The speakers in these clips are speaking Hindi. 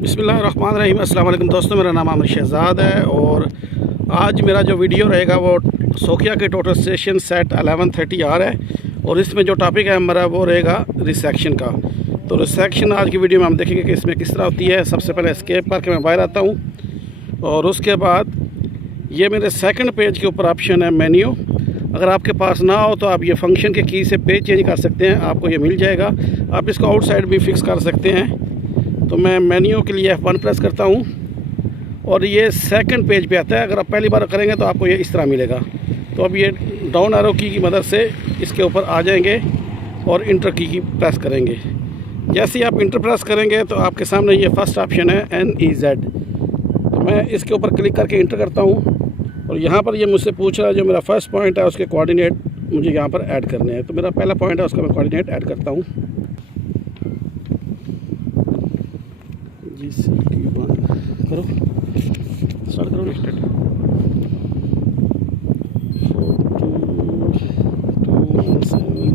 बिस्मिल्लाहिर्रहमानिर्रहीम। अस्सलाम वालेकुम दोस्तों, मेरा नाम आमिर शहजाद है और आज मेरा जो वीडियो रहेगा वो सोखिया के टोटल स्टेशन सेट 1130 आर है और इसमें जो टॉपिक है हमारा वो रहेगा रिसेक्शन का। तो रिसेक्शन आज की वीडियो में हम देखेंगे कि इसमें किस तरह होती है। सबसे पहले एस्केप करके मैं बाहर आता हूँ और उसके बाद ये मेरे सेकंड पेज के ऊपर ऑप्शन है मेन्यू। अगर आपके पास ना हो तो आप ये फंक्शन के की से पेज चेंज कर सकते हैं, आपको ये मिल जाएगा। आप इसको आउटसाइड भी फिक्स कर सकते हैं। तो मैं मेन्यू के लिए F1 प्रेस करता हूँ और ये सेकंड पेज पे आता है। अगर आप पहली बार करेंगे तो आपको ये इस तरह मिलेगा। तो अब ये डाउन एरो की मदद से इसके ऊपर आ जाएंगे और इंटर की प्रेस करेंगे। जैसे ही आप इंटर प्रेस करेंगे तो आपके सामने ये फर्स्ट ऑप्शन है NEZ। तो मैं इसके ऊपर क्लिक करके इंटर करता हूँ और यहाँ पर ये मुझसे पूछ रहा है जो मेरा फर्स्ट पॉइंट है उसके कोऑर्डिनेट मुझे यहाँ पर ऐड करने हैं। तो मेरा पहला पॉइंट है उसका मैं कोऑर्डिनेट ऐड करता हूँ। करो स्टार्ट करो स्टार्ट। 4217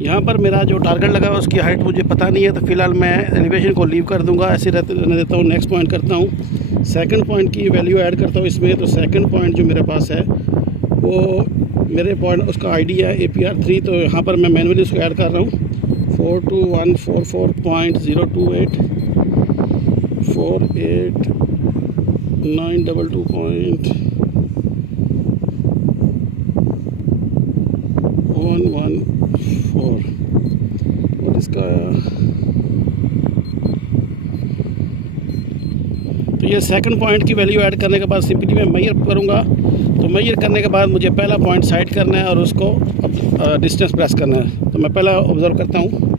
यहाँ पर मेरा जो टारगेट लगा है उसकी हाइट मुझे पता नहीं है, तो फिलहाल मैं एलिवेशन को लीव कर दूंगा, ऐसे रहने देता हूँ। नेक्स्ट पॉइंट करता हूँ, सेकंड पॉइंट की वैल्यू ऐड करता हूँ इसमें। तो सेकंड पॉइंट जो मेरे पास है वो मेरे पॉइंट उसका आईडी है APR 3। तो यहाँ पर मैं मैनुअली उसको ऐड कर रहा हूँ 42144.028 48922.114 और इसका तो ये सेकंड पॉइंट की वैल्यू ऐड करने के बाद सिंपली मैं मेजर करूँगा। तो मेजर करने के बाद मुझे पहला पॉइंट साइड करना है और उसको डिस्टेंस प्रेस करना है। तो मैं पहला ऑब्ज़र्व करता हूँ।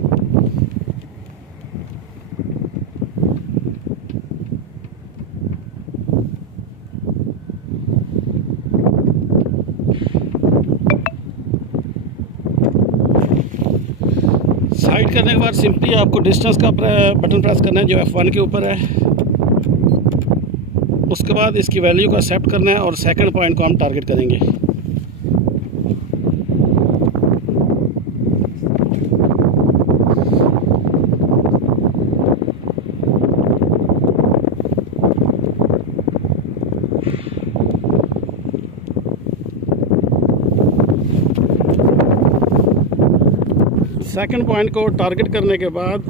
साइड करने के बाद सिंपली आपको डिस्टेंस का बटन प्रेस करना है जो F1 के ऊपर है। उसके बाद इसकी वैल्यू को एक्सेप्ट करना है और सेकंड पॉइंट को हम टारगेट करेंगे। सेकंड पॉइंट को टारगेट करने के बाद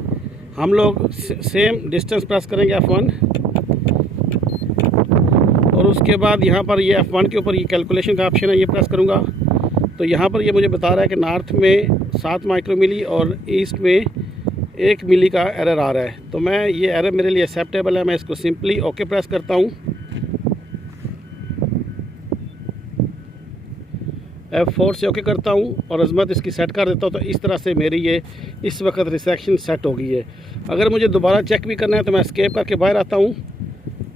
हम लोग सेम डिस्टेंस प्रेस करेंगे F1 और उसके बाद यहाँ पर ये F1 के ऊपर ये कैलकुलेशन का ऑप्शन है, ये प्रेस करूँगा। तो यहाँ पर ये मुझे बता रहा है कि नॉर्थ में 7 माइक्रोमिली और ईस्ट में 1 मिली का एरर आ रहा है। तो मैं ये एरर मेरे लिए एक्सेप्टेबल है, मैं इसको सिंपली ओके प्रेस करता हूँ। F4 से ओके करता हूँ और अजमत इसकी सेट कर देता हूँ। तो इस तरह से मेरी ये इस वक्त रिसेक्शन सेट हो गई है। अगर मुझे दोबारा चेक भी करना है तो मैं एस्केप करके बाहर आता हूँ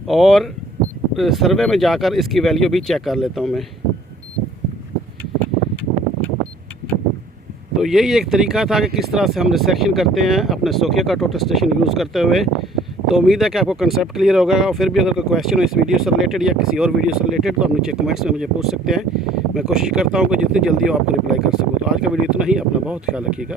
और सर्वे में जाकर इसकी वैल्यू भी चेक कर लेता हूँ मैं। तो यही एक तरीका था कि किस तरह से हम रिसेक्शन करते हैं अपने सोखिया का टोटल स्टेशन यूज़ करते हुए। तो उम्मीद है कि आपको कंसेप्ट क्लियर होगा। और फिर भी अगर कोई क्वेश्चन हो इस वीडियो से रिलेटेड या किसी और वीडियो से रिलेटेड तो आप नीचे कमेंट्स में मुझे पूछ सकते हैं। मैं कोशिश करता हूँ कि जितनी जल्दी हो आपको रिप्लाई कर सकूँ। तो आज का वीडियो इतना ही। अपना बहुत ख्याल रखिएगा।